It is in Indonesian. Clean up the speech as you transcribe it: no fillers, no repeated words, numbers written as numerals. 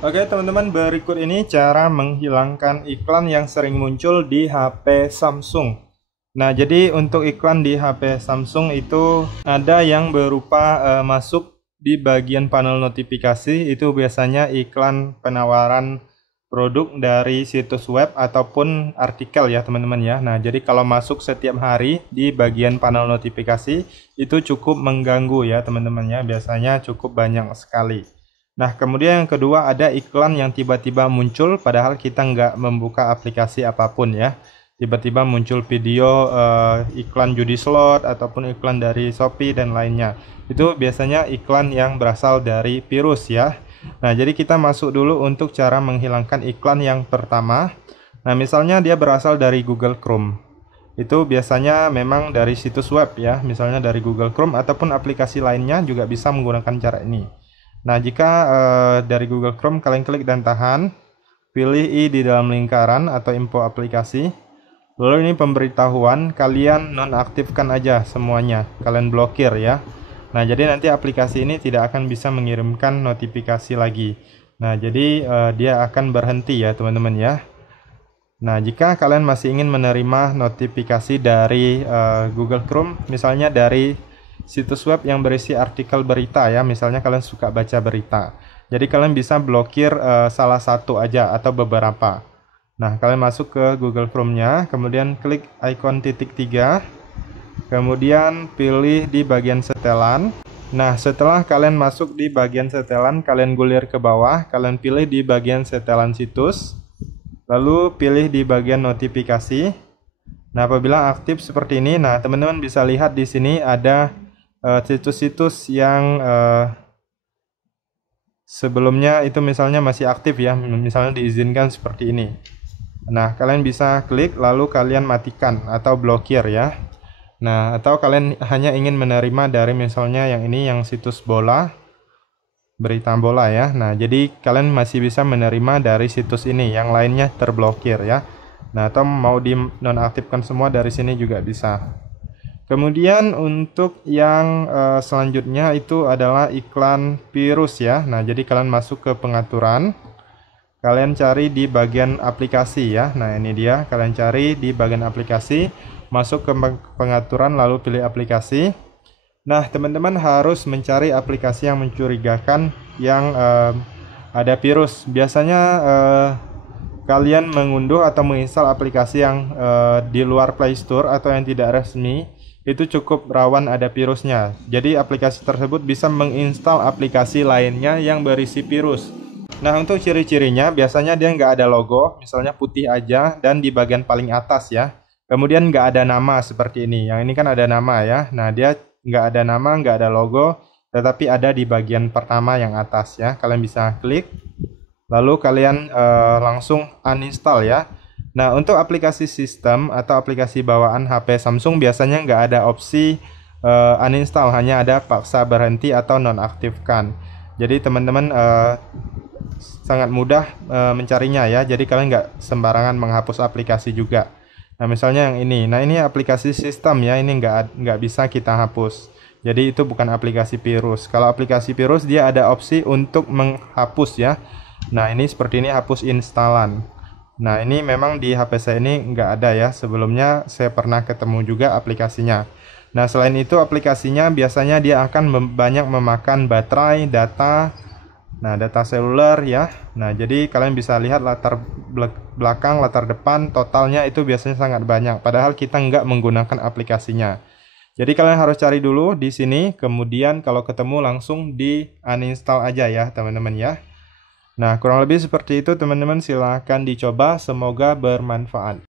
Oke teman-teman, berikut ini cara menghilangkan iklan yang sering muncul di HP Samsung. Nah, jadi untuk iklan di HP Samsung itu ada yang berupa masuk di bagian panel notifikasi, itu biasanya iklan penawaran produk dari situs web ataupun artikel ya teman-teman ya. Nah, jadi kalau masuk setiap hari di bagian panel notifikasi itu cukup mengganggu ya teman-teman ya, biasanya cukup banyak sekali. Nah, kemudian yang kedua ada iklan yang tiba-tiba muncul padahal kita nggak membuka aplikasi apapun ya. Tiba-tiba muncul video iklan judi slot ataupun iklan dari Shopee dan lainnya. Itu biasanya iklan yang berasal dari virus ya. Nah, jadi kita masuk dulu untuk cara menghilangkan iklan yang pertama. Nah, misalnya dia berasal dari Google Chrome. Itu biasanya memang dari situs web ya, misalnya dari Google Chrome ataupun aplikasi lainnya juga bisa menggunakan cara ini. Nah, jika dari Google Chrome kalian klik dan tahan, pilih I di dalam lingkaran atau info aplikasi. Lalu ini pemberitahuan, kalian nonaktifkan aja semuanya, kalian blokir ya. Nah, jadi nanti aplikasi ini tidak akan bisa mengirimkan notifikasi lagi. Nah, jadi dia akan berhenti ya teman-teman ya. Nah, jika kalian masih ingin menerima notifikasi dari Google Chrome, misalnya dari situs web yang berisi artikel berita ya, misalnya kalian suka baca berita, jadi kalian bisa blokir salah satu aja atau beberapa. Nah, kalian masuk ke Google Chrome-nya, kemudian klik icon titik 3, kemudian pilih di bagian setelan. Nah, setelah kalian masuk di bagian setelan, kalian gulir ke bawah, kalian pilih di bagian setelan situs, lalu pilih di bagian notifikasi. Nah, apabila aktif seperti ini, nah teman-teman bisa lihat di sini ada situs-situs yang sebelumnya itu misalnya masih aktif ya, misalnya diizinkan seperti ini. Nah, kalian bisa klik lalu kalian matikan atau blokir ya. Nah, atau kalian hanya ingin menerima dari misalnya yang ini, yang situs bola, berita bola ya. Nah, jadi kalian masih bisa menerima dari situs ini, yang lainnya terblokir ya. Nah, atau mau di nonaktifkan semua dari sini juga bisa. Kemudian untuk yang selanjutnya itu adalah iklan virus ya. Nah, jadi kalian masuk ke pengaturan, kalian cari di bagian aplikasi ya. Nah, ini dia, kalian cari di bagian aplikasi, masuk ke pengaturan lalu pilih aplikasi. Nah, teman-teman harus mencari aplikasi yang mencurigakan, yang ada virus. Biasanya kalian mengunduh atau menginstal aplikasi yang di luar Play Store atau yang tidak resmi, itu cukup rawan ada virusnya. Jadi aplikasi tersebut bisa menginstal aplikasi lainnya yang berisi virus. Nah, untuk ciri-cirinya biasanya dia nggak ada logo, misalnya putih aja dan di bagian paling atas ya. Kemudian nggak ada nama seperti ini. Yang ini kan ada nama ya. Nah, dia nggak ada nama, nggak ada logo, tetapi ada di bagian pertama yang atas ya. Kalian bisa klik, lalu kalian langsung uninstall ya. Nah, untuk aplikasi sistem atau aplikasi bawaan HP Samsung biasanya nggak ada opsi uninstall, hanya ada paksa berhenti atau nonaktifkan. Jadi teman-teman sangat mudah mencarinya ya. Jadi kalian nggak sembarangan menghapus aplikasi juga. Nah, misalnya yang ini. Nah, ini aplikasi sistem ya. Ini nggak bisa kita hapus. Jadi itu bukan aplikasi virus. Kalau aplikasi virus dia ada opsi untuk menghapus ya. Nah, ini seperti ini, hapus instalan. Nah, ini memang di HP saya ini nggak ada ya. Sebelumnya saya pernah ketemu juga aplikasinya. Nah, selain itu aplikasinya biasanya dia akan banyak memakan baterai, data, nah data seluler ya. Nah, jadi kalian bisa lihat latar belakang, latar depan, totalnya itu biasanya sangat banyak. Padahal kita nggak menggunakan aplikasinya. Jadi kalian harus cari dulu di sini, kemudian kalau ketemu langsung di uninstall aja ya teman-teman ya. Nah, kurang lebih seperti itu teman-teman, silahkan dicoba, semoga bermanfaat.